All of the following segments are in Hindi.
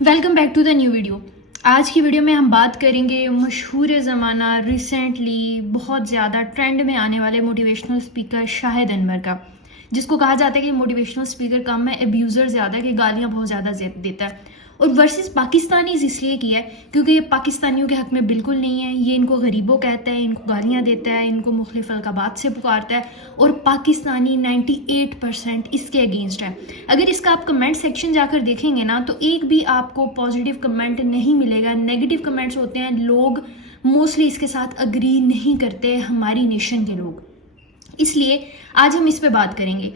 Welcome back to the new video. आज की वीडियो में हम बात करेंगे मशहूर ज़माना रिसेंटली बहुत ज़्यादा ट्रेंड में आने वाले मोटिवेशनल स्पीकर शाहिद अनवर का, जिसको कहा जाता है कि मोटिवेशनल स्पीकर कम है, एब्यूज़र ज़्यादा है, कि गालियाँ बहुत ज़्यादा देता है। और वर्सेस पाकिस्तानीज़ इसलिए किया है क्योंकि ये पाकिस्तानियों के हक़ में बिल्कुल नहीं है। ये इनको गरीबों कहता है, इनको गालियाँ देता है, इनको मुख्तलिफ़ अलक़ाबात से पुकारता है और पाकिस्तानी 98% इसके अगेंस्ट है। अगर इसका आप कमेंट सेक्शन जाकर देखेंगे ना तो एक भी आपको पॉजिटिव कमेंट नहीं मिलेगा, नेगेटिव कमेंट्स होते हैं। लोग मोस्टली इसके साथ अग्री नहीं करते, हमारी नेशन के लोग। इसलिए आज हम इस पे बात करेंगे।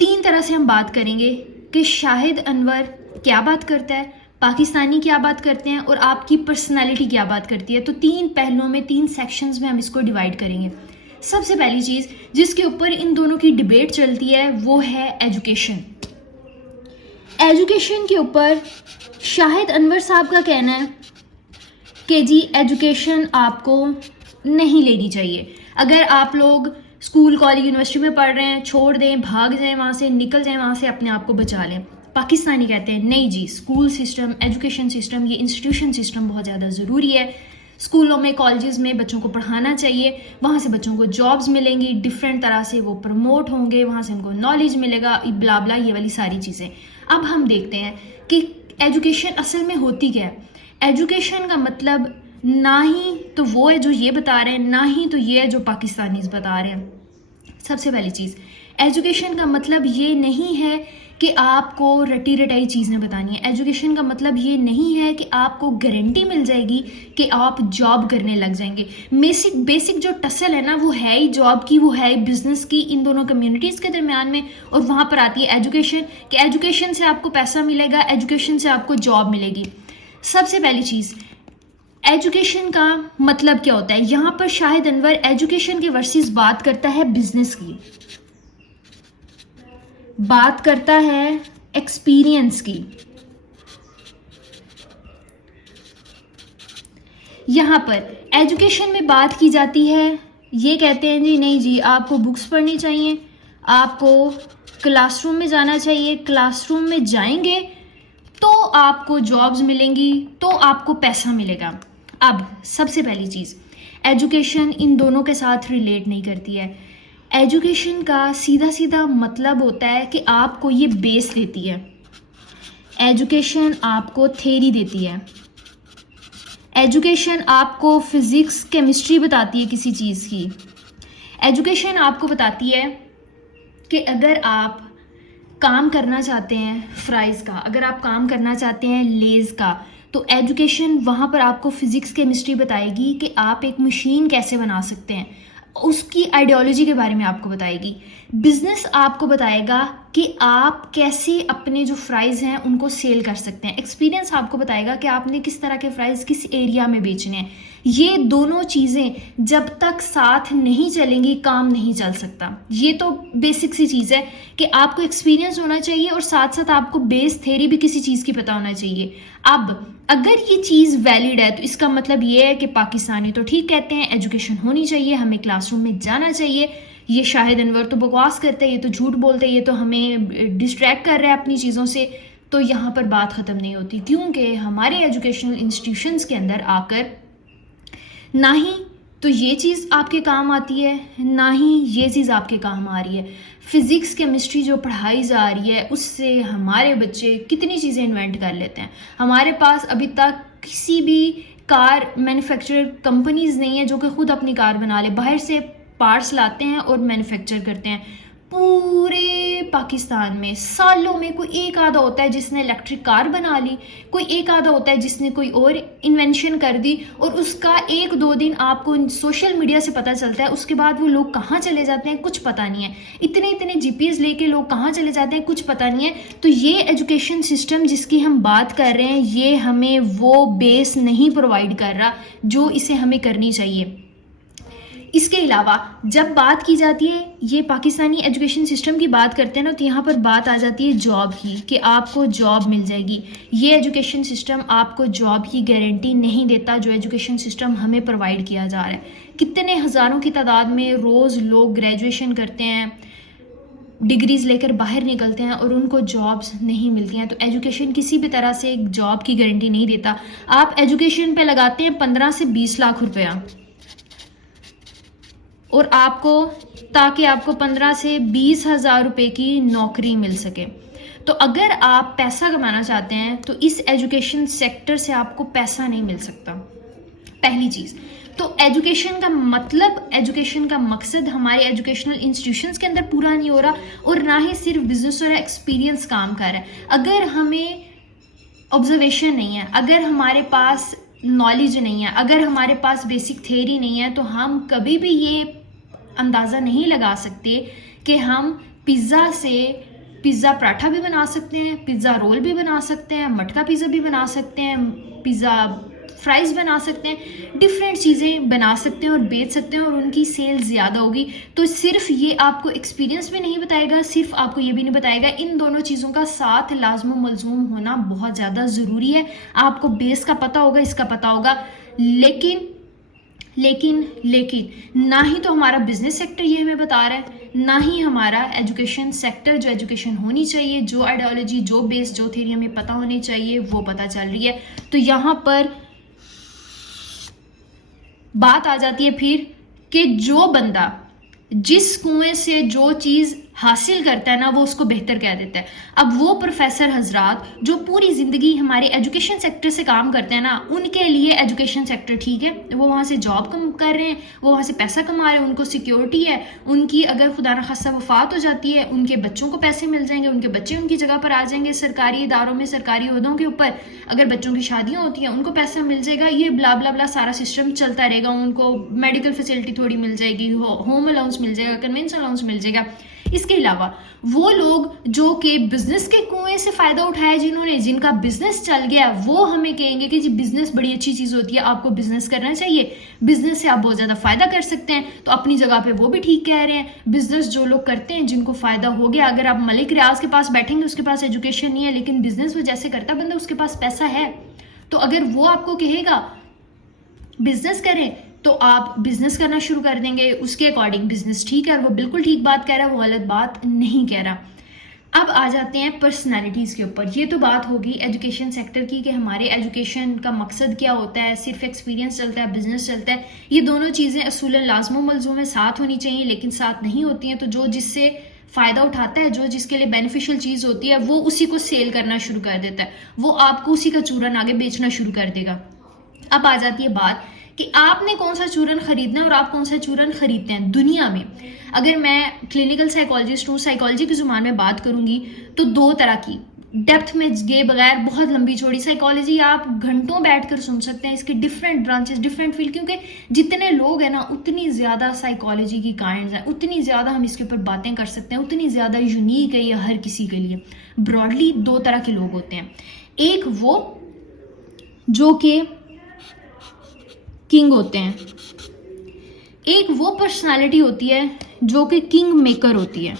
3 तरह से हम बात करेंगे कि शाहिद अनवर क्या बात करता है, पाकिस्तानी क्या बात करते हैं और आपकी पर्सनालिटी क्या बात करती है। तो 3 पहलुओं में, 3 सेक्शंस में हम इसको डिवाइड करेंगे। सबसे पहली चीज़ जिसके ऊपर इन दोनों की डिबेट चलती है वो है एजुकेशन। एजुकेशन के ऊपर शाहिद अनवर साहब का कहना है कि जी एजुकेशन आपको नहीं लेनी चाहिए। अगर आप लोग स्कूल, कॉलेज, यूनिवर्सिटी में पढ़ रहे हैं, छोड़ दें, भाग जाएं वहाँ से, निकल जाएं वहाँ से, अपने आप को बचा लें। पाकिस्तानी कहते हैं नहीं जी, स्कूल सिस्टम, एजुकेशन सिस्टम, ये इंस्टीट्यूशन सिस्टम बहुत ज़्यादा ज़रूरी है। स्कूलों में, कॉलेजेस में बच्चों को पढ़ाना चाहिए, वहाँ से बच्चों को जॉब्स मिलेंगी, डिफरेंट तरह से वो प्रमोट होंगे, वहाँ से उनको नॉलेज मिलेगा, ब्ला ब्ला, ये वाली सारी चीज़ें। अब हम देखते हैं कि एजुकेशन असल में होती क्या है। एजुकेशन का मतलब ना ही तो वो है जो ये बता रहे हैं, ना ही तो ये है जो पाकिस्तानीज़ बता रहे हैं। सबसे पहली चीज़, एजुकेशन का मतलब ये नहीं है कि आपको रटी रटाई चीज़ें बतानी है। एजुकेशन का मतलब ये नहीं है कि आपको गारंटी मिल जाएगी कि आप जॉब करने लग जाएंगे। बेसिक जो टसल है ना वो है ही जॉब की, वो है ही बिजनेस की, इन दोनों कम्युनिटीज़ के दरमियान में। और वहाँ पर आती है एजुकेशन, कि एजुकेशन से आपको पैसा मिलेगा, एजुकेशन से आपको जॉब मिलेगी। सबसे पहली चीज़, एजुकेशन का मतलब क्या होता है। यहाँ पर शाहिद अनवर एजुकेशन के वर्सेस बात करता है बिजनेस की, बात करता है एक्सपीरियंस की। यहाँ पर एजुकेशन में बात की जाती है, ये कहते हैं जी नहीं जी, आपको बुक्स पढ़नी चाहिए, आपको क्लासरूम में जाना चाहिए, क्लासरूम में जाएंगे तो आपको जॉब्स मिलेंगी, तो आपको पैसा मिलेगा। अब सबसे पहली चीज़, एजुकेशन इन दोनों के साथ रिलेट नहीं करती है। एजुकेशन का सीधा सीधा मतलब होता है कि आपको ये बेस देती है। एजुकेशन आपको थ्योरी देती है। एजुकेशन आपको फिजिक्स, केमिस्ट्री बताती है किसी चीज़ की। एजुकेशन आपको बताती है कि अगर आप काम करना चाहते हैं फ्राइज़ का, अगर आप काम करना चाहते हैं लेज़ का, तो एजुकेशन वहाँ पर आपको फिजिक्स, केमिस्ट्री बताएगी कि आप एक मशीन कैसे बना सकते हैं, उसकी आइडियोलॉजी के बारे में आपको बताएगी। बिजनेस आपको बताएगा कि आप कैसे अपने जो फ्राइज़ हैं उनको सेल कर सकते हैं। एक्सपीरियंस आपको बताएगा कि आपने किस तरह के फ्राइज़ किस एरिया में बेचने हैं। ये दोनों चीज़ें जब तक साथ नहीं चलेंगी काम नहीं चल सकता। ये तो बेसिक सी चीज़ है कि आपको एक्सपीरियंस होना चाहिए और साथ साथ आपको बेस थ्योरी भी किसी चीज़ की पता होना चाहिए। अब अगर ये चीज़ वैलिड है तो इसका मतलब ये है कि पाकिस्तानी तो ठीक कहते हैं एजुकेशन होनी चाहिए, हमें क्लासरूम में जाना चाहिए। ये शाहिद अनवर तो बकवास करते हैं, ये तो झूठ बोलते हैं, ये तो हमें डिस्ट्रैक्ट कर रहा है अपनी चीज़ों से। तो यहाँ पर बात ख़त्म नहीं होती, क्योंकि हमारे एजुकेशनल इंस्टीट्यूशंस के अंदर आकर ना ही तो ये चीज़ आपके काम आती है, ना ही ये चीज़ आपके काम आ रही है। फिज़िक्स, केमिस्ट्री जो पढ़ाई जा रही है उससे हमारे बच्चे कितनी चीज़ें इन्वेंट कर लेते हैं। हमारे पास अभी तक किसी भी कार मैन्युफैक्चरर कंपनीज़ नहीं है जो कि ख़ुद अपनी कार बना ले, बाहर से पार्ट्स लाते हैं और मैन्युफैक्चर करते हैं। पूरे पाकिस्तान में सालों में कोई एक आधा होता है जिसने इलेक्ट्रिक कार बना ली, कोई एक आधा होता है जिसने कोई और इन्वेंशन कर दी, और उसका 1-2 दिन आपको सोशल मीडिया से पता चलता है। उसके बाद वो लोग कहाँ चले जाते हैं कुछ पता नहीं है। इतने जीपीएस लेके लोग कहाँ चले जाते हैं कुछ पता नहीं है। तो ये एजुकेशन सिस्टम जिसकी हम बात कर रहे हैं, ये हमें वो बेस नहीं प्रोवाइड कर रहा जो इसे हमें करनी चाहिए। इसके अलावा जब बात की जाती है, ये पाकिस्तानी एजुकेशन सिस्टम की बात करते हैं ना, तो यहाँ पर बात आ जाती है जॉब की, कि आपको जॉब मिल जाएगी। ये एजुकेशन सिस्टम आपको जॉब की गारंटी नहीं देता जो एजुकेशन सिस्टम हमें प्रोवाइड किया जा रहा है। कितने हज़ारों की तादाद में रोज़ लोग ग्रेजुएशन करते हैं, डिग्रीज़ लेकर बाहर निकलते हैं और उनको जॉब्स नहीं मिलती हैं। तो एजुकेशन किसी भी तरह से एक जॉब की गारंटी नहीं देता। आप एजुकेशन पे लगाते हैं 15 से 20 लाख रुपया और ताकि आपको 15 से 20 हज़ार रुपये की नौकरी मिल सके। तो अगर आप पैसा कमाना चाहते हैं तो इस एजुकेशन सेक्टर से आपको पैसा नहीं मिल सकता, पहली चीज़। तो एजुकेशन का मतलब, एजुकेशन का मकसद हमारे एजुकेशनल इंस्टीट्यूशंस के अंदर पूरा नहीं हो रहा और ना ही सिर्फ बिजनेस और एक्सपीरियंस काम कर रहा है। अगर हमें ऑब्जर्वेशन नहीं है, अगर हमारे पास नॉलेज नहीं है, अगर हमारे पास बेसिक थ्योरी नहीं है, तो हम कभी भी ये अंदाज़ा नहीं लगा सकते कि हम पिज़्ज़ा पराठा भी बना सकते हैं, पिज़्ज़ा रोल भी बना सकते हैं, मटका पिज़्ज़ा भी बना सकते हैं, पिज़्ज़ा फ्राइज़ बना सकते हैं, डिफरेंट चीज़ें बना सकते हैं और बेच सकते हैं और उनकी सेल ज़्यादा होगी। तो सिर्फ ये आपको एक्सपीरियंस भी नहीं बताएगा, सिर्फ आपको ये भी नहीं बताएगा, इन दोनों चीज़ों का साथ लाजमो मलजूम होना बहुत ज़्यादा ज़रूरी है। आपको बेस का पता होगा, इसका पता होगा, लेकिन ना ही तो हमारा बिजनेस सेक्टर ये हमें बता रहा है, ना ही हमारा एजुकेशन सेक्टर, जो एजुकेशन होनी चाहिए, जो आइडियोलॉजी, जो बेस, जो थ्योरी हमें पता होनी चाहिए, वो पता चल रही है। तो यहाँ पर बात आ जाती है फिर कि जो बंदा जिस कुएं से जो चीज़ हासिल करता है ना, वो उसको बेहतर कह देता है। अब वो प्रोफेसर हजरात जो पूरी ज़िंदगी हमारे एजुकेशन सेक्टर से काम करते हैं ना, उनके लिए एजुकेशन सेक्टर ठीक है, वो वहाँ से जॉब कर रहे हैं, वो वहाँ से पैसा कमा रहे हैं, उनको सिक्योरिटी है, उनकी अगर खुदा न खास्ता वफात हो जाती है, उनके बच्चों को पैसे मिल जाएंगे, उनके बच्चे उनकी जगह पर आ जाएंगे सरकारी इदारों में, सरकारी ओहदों के ऊपर, अगर बच्चों की शादियाँ होती हैं उनको पैसा मिल जाएगा, ये ब्ला ब्ला ब्ला सारा सिस्टम चलता रहेगा, उनको मेडिकल फैसिलिटी थोड़ी मिल जाएगी, होम अलाउंस मिल जाएगा, कन्वेंस अलाउंस मिल जाएगा। इसके अलावा वो लोग जो कि बिजनेस के कुएं से फायदा उठाया, जिनका बिजनेस चल गया, वो हमें कहेंगे कि जी बिजनेस बड़ी अच्छी चीज होती है, आपको बिजनेस करना चाहिए, बिजनेस से आप बहुत ज्यादा फायदा कर सकते हैं। तो अपनी जगह पे वो भी ठीक कह रहे हैं। बिजनेस जो लोग करते हैं, जिनको फायदा हो गया, अगर आप मलिक रियाज के पास बैठेंगे, उसके पास एजुकेशन नहीं है लेकिन बिजनेस वो जैसे करता बंदा, उसके पास पैसा है, तो अगर वो आपको कहेगा बिजनेस करें तो आप बिजनेस करना शुरू कर देंगे, उसके अकॉर्डिंग बिजनेस ठीक है और वो बिल्कुल ठीक बात कह रहा है, वो गलत बात नहीं कह रहा। अब आ जाते हैं पर्सनालिटीज़ के ऊपर। ये तो बात होगी एजुकेशन सेक्टर की कि हमारे एजुकेशन का मकसद क्या होता है, सिर्फ एक्सपीरियंस चलता है, बिजनेस चलता है। ये दोनों चीज़ें असूलन लाजमो मलजूम में साथ होनी चाहिए, लेकिन साथ नहीं होती हैं। तो जो जिससे फ़ायदा उठाता है, जो जिसके लिए बेनिफिशियल चीज़ होती है, वो उसी को सेल करना शुरू कर देता है, वो आपको उसी का चूरन आगे बेचना शुरू कर देगा। अब आ जाती है बात कि आपने कौन सा चूरन खरीदना है और आप कौन सा चूरन खरीदते हैं दुनिया में। अगर मैं क्लिनिकल साइकोलॉजिस्ट हूँ, साइकोलॉजी की जुबान में बात करूंगी, तो दो तरह की, डेप्थ में गए बगैर बहुत लंबी चौड़ी साइकोलॉजी आप घंटों बैठकर सुन सकते हैं, इसके डिफरेंट ब्रांचेस, डिफरेंट फील्ड, क्योंकि जितने लोग हैं ना, उतनी ज़्यादा साइकोलॉजी की काइंड्स हैं, उतनी ज़्यादा हम इसके ऊपर बातें कर सकते हैं, उतनी ज़्यादा यूनिक है ये हर किसी के लिए। ब्रॉडली दो तरह के लोग होते हैं, एक वो जो कि किंग होते हैं, एक वो पर्सनालिटी होती है जो कि किंग मेकर होती है।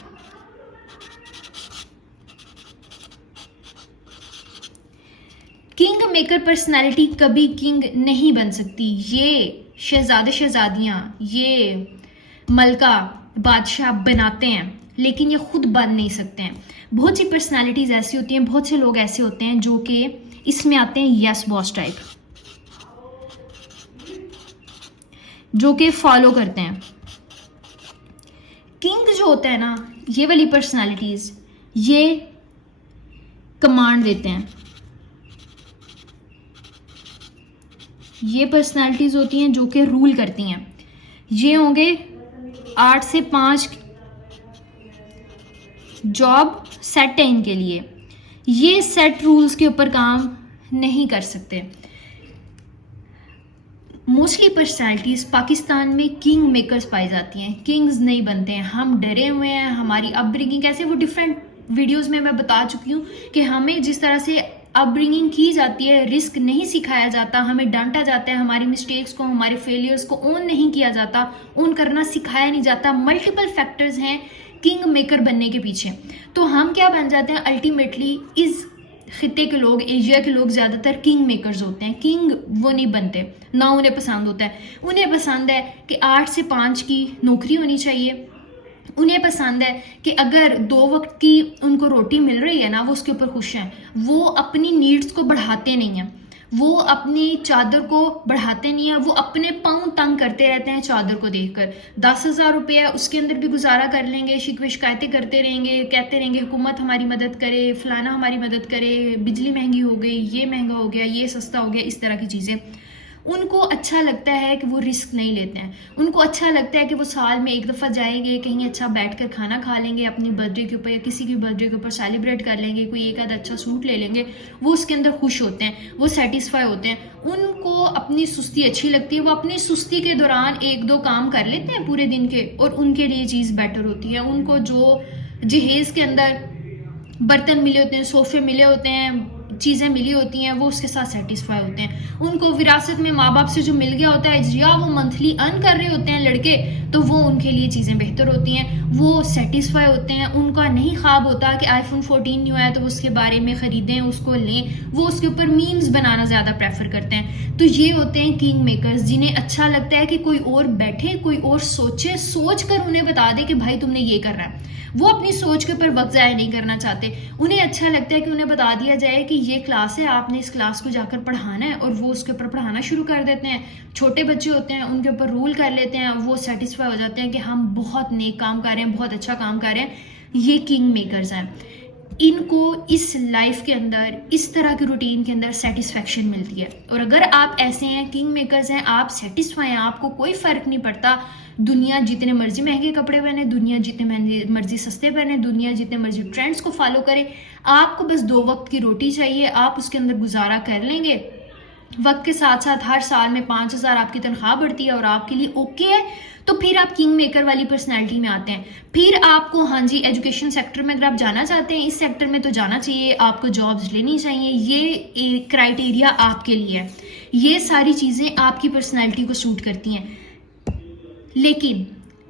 किंग मेकर पर्सनालिटी कभी किंग नहीं बन सकती। ये शहजादे शहजादियां, ये मलका बादशाह बनाते हैं, लेकिन ये खुद बन नहीं सकते हैं। बहुत सी पर्सनालिटीज ऐसी होती हैं, बहुत से लोग ऐसे होते हैं जो कि इसमें आते हैं यस बॉस टाइप, जो कि फॉलो करते हैं। किंग जो होता है ना, ये वाली पर्सनालिटीज, ये कमांड देते हैं। ये पर्सनालिटीज होती हैं जो कि रूल करती हैं। ये होंगे 8 से 5 जॉब सेट है इनके लिए, ये सेट रूल्स के ऊपर काम नहीं कर सकते। मोस्टली पर्सनालिटीज़ पाकिस्तान में किंग मेकर्स पाई जाती हैं, किंग्स नहीं बनते हैं। हम डरे हुए हैं, हमारी अपब्रिंगिंग कैसे, वो डिफरेंट वीडियोस में मैं बता चुकी हूँ कि हमें जिस तरह से अपब्रिंगिंग की जाती है, रिस्क नहीं सिखाया जाता, हमें डांटा जाता है, हमारी मिस्टेक्स को, हमारे फेलियर्स को ओन नहीं किया जाता, ओन करना सिखाया नहीं जाता। मल्टीपल फैक्टर्स हैं किंग मेकर बनने के पीछे। तो हम क्या बन जाते हैं अल्टीमेटली, इस खित्ते के लोग, एशिया के लोग ज़्यादातर किंग मेकर्स होते हैं। किंग वो नहीं बनते, ना उन्हें पसंद होता है। उन्हें पसंद है कि 8 से 5 की नौकरी होनी चाहिए, उन्हें पसंद है कि अगर 2 वक्त की उनको रोटी मिल रही है ना, वो उसके ऊपर खुश हैं। वो अपनी नीड्स को बढ़ाते नहीं हैं, वो अपनी चादर को बढ़ाते नहीं है, वो अपने पाँव तंग करते रहते हैं चादर को देखकर। 10,000 रुपये उसके अंदर भी गुजारा कर लेंगे, शिकवे शिकायतें करते रहेंगे, कहते रहेंगे हुकूमत हमारी मदद करे, फलाना हमारी मदद करे, बिजली महंगी हो गई, ये महंगा हो गया, ये सस्ता हो गया, इस तरह की चीज़ें। उनको अच्छा लगता है कि वो रिस्क नहीं लेते हैं। उनको अच्छा लगता है कि वो साल में एक दफ़ा जाएंगे कहीं, अच्छा बैठकर खाना खा लेंगे अपनी बर्थडे के ऊपर या किसी की बर्थडे के ऊपर सेलिब्रेट कर लेंगे, कोई एक आधा अच्छा सूट ले लेंगे, वो उसके अंदर खुश होते हैं, वो सेटिस्फाई होते हैं। उनको अपनी सुस्ती अच्छी लगती है, वो अपनी सुस्ती के दौरान 1-2 काम कर लेते हैं पूरे दिन के, और उनके लिए चीज़ बेटर होती है। उनको जो जहेज़ के अंदर बर्तन मिले होते हैं, सोफे मिले होते हैं, चीज़ें मिली होती हैं, वो उसके साथ सेटिस्फाई होते हैं। उनको विरासत में माँ बाप से जो मिल गया होता है, या वो मंथली अर्न कर रहे होते हैं लड़के, तो वो उनके लिए चीज़ें बेहतर होती हैं, वो सेटिस्फाई होते हैं। उनका नहीं ख्वाब होता कि iPhone 14 न्यू आया तो वो उसके बारे में ख़रीदें, उसको लें, वो उसके ऊपर मीम्स बनाना ज़्यादा प्रेफर करते हैं। तो ये होते हैं किंग मेकर्स, जिन्हें अच्छा लगता है कि कोई और बैठे, कोई और सोचे, सोच कर उन्हें बता दे कि भाई तुमने ये करना है। वो अपनी सोच के ऊपर वक्त ज़ाया नहीं करना चाहते। उन्हें अच्छा लगता है कि उन्हें बता दिया जाए कि ये क्लास है, आपने इस क्लास को जाकर पढ़ाना है, और वो उसके ऊपर पढ़ाना शुरू कर देते हैं। छोटे बच्चे होते हैं, उनके ऊपर रूल कर लेते हैं, वो सेटिस्फाई हो जाते हैं कि हम बहुत नेक काम कर रहे हैं, बहुत अच्छा काम कर रहे हैं। ये किंग मेकर्स हैं। इनको इस लाइफ के अंदर, इस तरह की रूटीन के अंदर सेटिस्फेक्शन मिलती है। और अगर आप ऐसे हैं, किंग मेकर्स हैं, आप सेटिस्फाई हैं, आपको कोई फ़र्क नहीं पड़ता दुनिया जितने मर्जी महंगे कपड़े पहने, दुनिया जितने मर्जी सस्ते पहने, दुनिया जितने मर्जी ट्रेंड्स को फॉलो करे, आपको बस 2 वक्त की रोटी चाहिए, आप उसके अंदर गुजारा कर लेंगे। वक्त के साथ साथ हर साल में 5,000 आपकी तनख्वाह बढ़ती है और आपके लिए ओके है, तो फिर आप किंग मेकर वाली पर्सनैलिटी में आते हैं। फिर आपको, हाँ जी, एजुकेशन सेक्टर में अगर आप जाना चाहते हैं, इस सेक्टर में तो जाना चाहिए, आपको जॉब्स लेनी चाहिए, ये क्राइटेरिया आपके लिए है, ये सारी चीज़ें आपकी पर्सनैलिटी को सूट करती हैं। लेकिन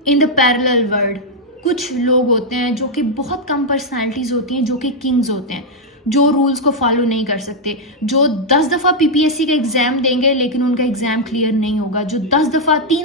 इन द पैरेलल वर्ल्ड कुछ लोग होते हैं जो कि बहुत कम पर्सनैलिटीज़ होती हैं, जो कि किंग्स होते हैं, जो रूल्स को फॉलो नहीं कर सकते, जो 10 दफ़ा PPSC का एग्ज़ाम देंगे लेकिन उनका एग्ज़ाम क्लियर नहीं होगा, जो 3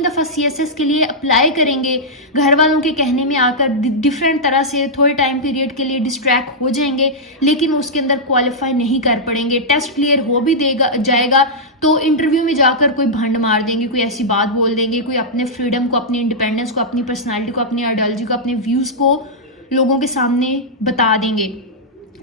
दफ़ा CSS के लिए अप्लाई करेंगे, घर वालों के कहने में आकर डिफरेंट तरह से थोड़े टाइम पीरियड के लिए डिस्ट्रैक्ट हो जाएंगे, लेकिन उसके अंदर क्वालिफाई नहीं कर पड़ेंगे। टेस्ट क्लियर हो भी जाएगा तो इंटरव्यू में जाकर कोई भंड मार देंगे, कोई ऐसी बात बोल देंगे, कोई अपने फ्रीडम को, अपनी इंडिपेंडेंस को, अपनी पर्सनैलिटी को, अपनी आइडियोलॉजी को, अपने व्यूज़ को लोगों के सामने बता देंगे।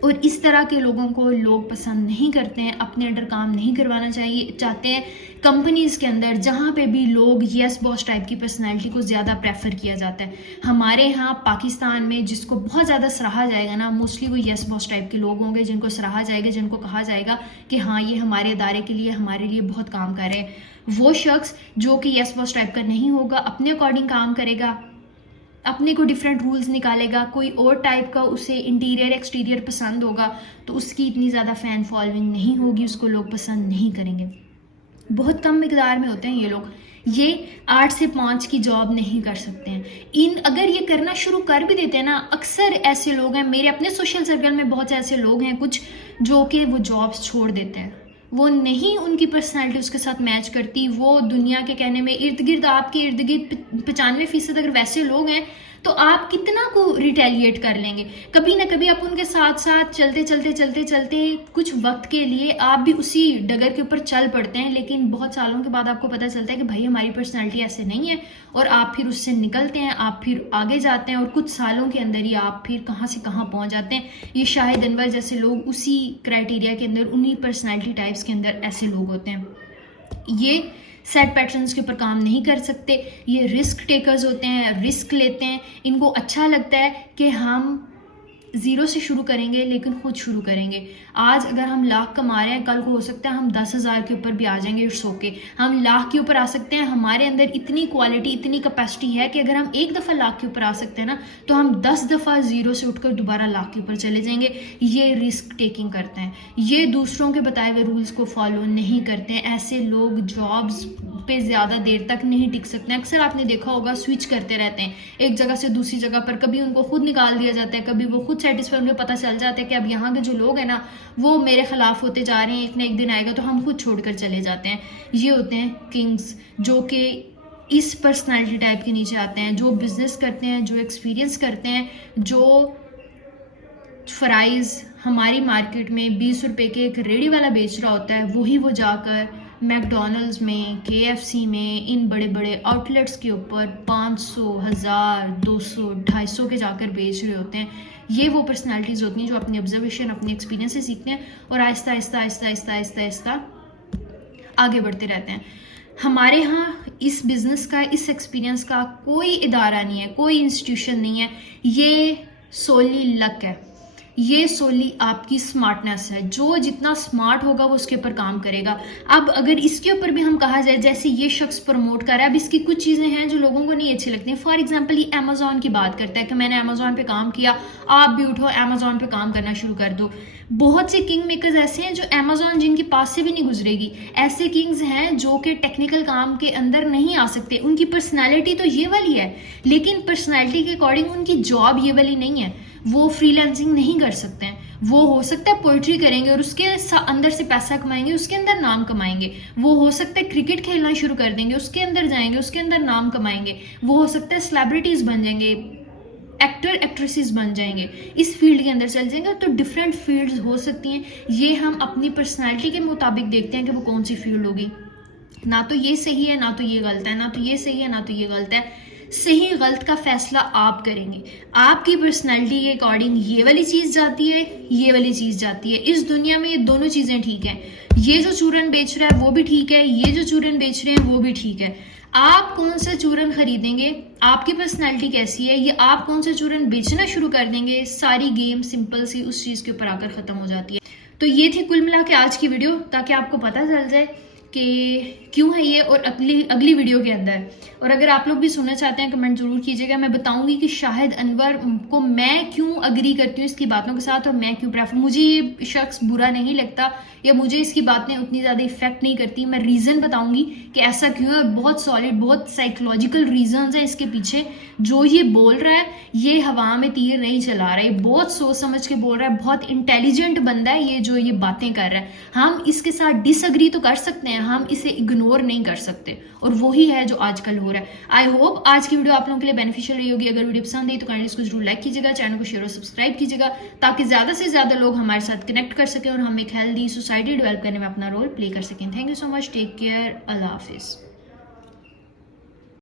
और इस तरह के लोगों को लोग पसंद नहीं करते हैं, अपने अंडर काम नहीं करवाना चाहते हैं। कंपनीज़ के अंदर जहाँ पे भी लोग यस बॉस टाइप की पर्सनैलिटी को ज़्यादा प्रेफर किया जाता है। हमारे यहाँ पाकिस्तान में जिसको बहुत ज़्यादा सराहा जाएगा ना, मोस्टली वो यस बॉस टाइप के लोग होंगे, जिनको सराहा जाएगा, जिनको कहा जाएगा कि हाँ ये हमारे इदारे के लिए, हमारे लिए बहुत काम कर रहे हैं। वो शख्स जो कि यस बॉस टाइप का नहीं होगा, अपने अकॉर्डिंग काम करेगा, अपने को डिफरेंट रूल्स निकालेगा, कोई और टाइप का उसे इंटीरियर एक्सटीरियर पसंद होगा, तो उसकी इतनी ज़्यादा फ़ैन फॉलोइंग नहीं होगी, उसको लोग पसंद नहीं करेंगे। बहुत कम मिकदार में होते हैं ये लोग, ये 8 से 5 की जॉब नहीं कर सकते हैं। अगर ये करना शुरू कर भी देते हैं ना, अक्सर ऐसे लोग हैं, मेरे अपने सोशल सर्कल में बहुत से ऐसे लोग हैं कुछ, जो कि वो जॉब्स छोड़ देते हैं, वो नहीं, उनकी पर्सनैलिटी उसके साथ मैच करती। वो दुनिया के कहने में इर्द गिर्द, आपके इर्द गिर्द 95% अगर वैसे लोग हैं तो आप कितना को रिटेलिएट कर लेंगे। कभी ना कभी आप उनके साथ साथ चलते कुछ वक्त के लिए आप भी उसी डगर के ऊपर चल पड़ते हैं, लेकिन बहुत सालों के बाद आपको पता चलता है कि भाई हमारी पर्सनैलिटी ऐसे नहीं है, और आप फिर उससे निकलते हैं, आप फिर आगे जाते हैं, और कुछ सालों के अंदर ही आप फिर कहाँ से कहाँ पहुँच जाते हैं। ये शाहिद अनवर जैसे लोग उसी क्राइटेरिया के अंदर, उन्हीं पर्सनैलिटी टाइप्स के अंदर ऐसे लोग होते हैं। ये सेट पैटर्न्स के ऊपर काम नहीं कर सकते, ये रिस्क टेकर्स होते हैं, रिस्क लेते हैं। इनको अच्छा लगता है कि हम ज़ीरो से शुरू करेंगे, लेकिन खुद शुरू करेंगे। आज अगर हम लाख कमा रहे हैं, कल को हो सकता है हम 10,000 के ऊपर भी आ जाएंगे, इट्स ओके। हम लाख के ऊपर आ सकते हैं, हमारे अंदर इतनी क्वालिटी, इतनी कैपेसिटी है कि अगर हम एक दफ़ा लाख के ऊपर आ सकते हैं ना, तो हम 10 दफ़ा ज़ीरो से उठकर दोबारा लाख के ऊपर चले जाएंगे। ये रिस्क टेकिंग करते हैं, ये दूसरों के बताए हुए रूल्स को फॉलो नहीं करते हैं। ऐसे लोग जॉब्स पे ज़्यादा देर तक नहीं टिक सकते हैं। अक्सर आपने देखा होगा, स्विच करते रहते हैं एक जगह से दूसरी जगह पर, कभी उनको खुद निकाल दिया जाता है, कभी वो खुद सेटिस्फाई, उन्हें पता चल जाता है कि अब यहाँ के जो लोग हैं ना, वो मेरे खिलाफ होते जा रहे हैं, एक ना एक दिन आएगा तो हम खुद छोड़कर चले जाते हैं। ये होते हैं किंग्स, जो कि इस पर्सनालिटी टाइप के नीचे आते हैं, जो बिजनेस करते हैं, जो एक्सपीरियंस करते हैं, जो फ्राइज़ हमारी मार्केट में 20 रुपए के एक रेडी वाला बेच रहा होता है, वही वो जाकर मैकडोनल्ड्स में, KFC में, इन बड़े बड़े आउटलेट्स के ऊपर 500, 1000, 200, 250 के जाकर बेच रहे होते हैं। ये वो पर्सनालिटीज़ होती हैं जो अपनी ऑब्जर्वेशन, अपने एक्सपीरियंस से सीखते हैं और आहिस्ता आहिस्ता आहिस्ता आहिस्ता आहिस्ता आहिस्ता आगे बढ़ते रहते हैं। हमारे यहाँ इस बिज़नेस का, इस एक्सपीरियंस का कोई इदारा नहीं है, कोई इंस्टीट्यूशन नहीं है। ये सोली लक है, ये सोली आपकी स्मार्टनेस है। जो जितना स्मार्ट होगा वो उसके ऊपर काम करेगा। अब अगर इसके ऊपर भी हम कहा जाए, जैसे ये शख्स प्रमोट कर रहा है, अब इसकी कुछ चीज़ें हैं जो लोगों को नहीं अच्छी लगती हैं। फॉर एग्जांपल, ये अमेजोन की बात करता है कि मैंने अमेजोन पे काम किया, आप भी उठो अमेजोन पे काम करना शुरू कर दो। बहुत से किंग मेकर्स ऐसे हैं जो अमेजोन जिनके पास से भी नहीं गुजरेगी। ऐसे किंग्स हैं जो कि टेक्निकल काम के अंदर नहीं आ सकते। उनकी पर्सनैलिटी तो ये वाली है, लेकिन पर्सनैलिटी के अकॉर्डिंग उनकी जॉब ये वाली नहीं है। वो फ्रीलांसिंग नहीं कर सकते हैं। वो हो सकता है पोइट्री करेंगे और उसके अंदर से पैसा कमाएंगे, उसके अंदर नाम कमाएंगे। वो हो सकता है क्रिकेट खेलना शुरू कर देंगे, उसके अंदर जाएंगे, उसके अंदर नाम कमाएंगे। वो हो सकता है सेलिब्रिटीज बन जाएंगे, एक्टर एक्ट्रेसेस बन जाएंगे, इस फील्ड के अंदर चल जाएंगे। तो डिफरेंट फील्ड्स हो सकती हैं। ये हम अपनी पर्सनैलिटी के मुताबिक देखते हैं कि वो कौन सी फील्ड होगी। ना तो ये सही है, ना तो ये गलत है, ना तो ये सही है, ना तो ये गलत है। सही गलत का फैसला आप करेंगे। आपकी पर्सनैलिटी के अकॉर्डिंग ये वाली चीज़ जाती है, ये वाली चीज़ जाती है। इस दुनिया में ये दोनों चीज़ें ठीक हैं। ये जो चूरन बेच रहा है वो भी ठीक है, ये जो चूरन बेच रहे हैं वो भी ठीक है। आप कौन सा चूरन खरीदेंगे, आपकी पर्सनैलिटी कैसी है, ये आप कौन सा चूरन बेचना शुरू कर देंगे, सारी गेम सिंपल सी उस चीज़ के ऊपर आकर ख़त्म हो जाती है। तो ये थी कुल मिला के आज की वीडियो, ताकि आपको पता चल जाए कि क्यों है ये। और अगली वीडियो के अंदर, और अगर आप लोग भी सुनना चाहते हैं कमेंट जरूर कीजिएगा। मैं बताऊंगी कि शाहिद अनवर को मैं क्यों अग्री करती हूँ इसकी बातों के साथ, और मैं क्यों प्रेफर, मुझे ये शख्स बुरा नहीं लगता या मुझे इसकी बातें उतनी ज़्यादा इफेक्ट नहीं करती। मैं रीज़न बताऊंगी कि ऐसा क्यों है। बहुत सॉलिड, बहुत साइकोलॉजिकल रीजंस हैं इसके पीछे। जो ये बोल रहा है ये हवा में तीर नहीं चला रहा है, बहुत सोच समझ के बोल रहा है। बहुत इंटेलिजेंट बंदा है ये जो ये बातें कर रहा है। हम इसके साथ डिसअग्री तो कर सकते हैं, हम इसे इग्नोर नहीं कर सकते, और वही है जो आजकल हो रहा है। आई होप आज की वीडियो आप लोगों के लिए बेनिफिशियल रही होगी। अगर वीडियो पसंद आई तो काइंडली इसको जरूर लाइक कीजिएगा, चैनल को शेयर और सब्सक्राइब कीजिएगा, ताकि ज़्यादा से ज़्यादा लोग हमारे साथ कनेक्ट कर सकें और हम एक हेल्दी सोसाइटी डेवलप करने में अपना रोल प्ले कर सकें। Thank you so much, take care, अल्लाह हाफिज़।